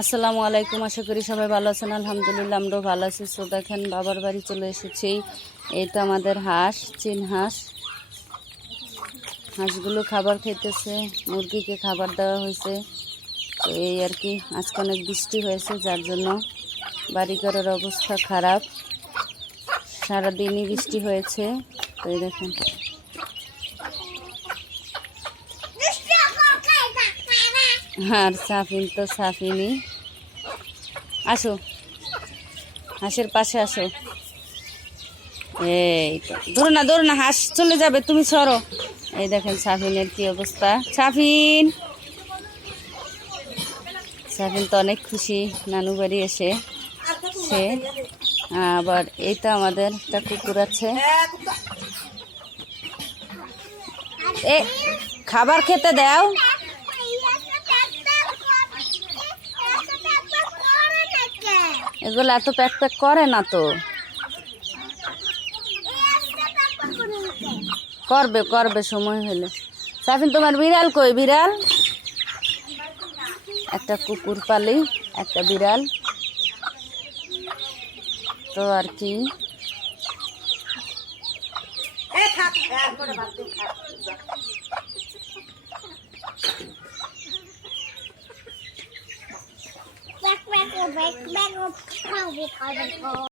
আসসালামু আলাইকুম। আশা করি সবাই ভালো আছেন। আলহামদুলিল্লাহ আমরাও ভালো আছি। তো দেখেন বাবার বাড়ি চলে এসেছি। এই তো আমাদের হাঁস, চীন হাঁস। হাঁসগুলো খাবার খেতেছে, মুরগিকে খাবার দেওয়া হয়েছে। তো এই আর কি, আজকে অনেক বৃষ্টি হয়েছে যার জন্য বাড়িঘরের অবস্থা খারাপ। সারাদিনই বৃষ্টি হয়েছে। তো এই দেখেন আর সাফিন তো সাফিনই। আসো, হাঁসের পাশে আসো। এই তো, ধরো না হাঁস চলে যাবে, তুমি সরো। এই দেখেন সাফিনের কি অবস্থা। সাফিন সাফিন তো অনেক খুশি নানু বাড়ি এসে। সে আবার এই তো আমাদের একটা কুকুর আছে। এ খাবার খেতে দাও। এগুলো এত প্যাক প্যাক করে না তো। করবে করবে সময় হলে। সাফিন তোমার বিড়াল কই? বিড়াল একটা কুকুর পালি, একটা বিড়াল। তো আর কি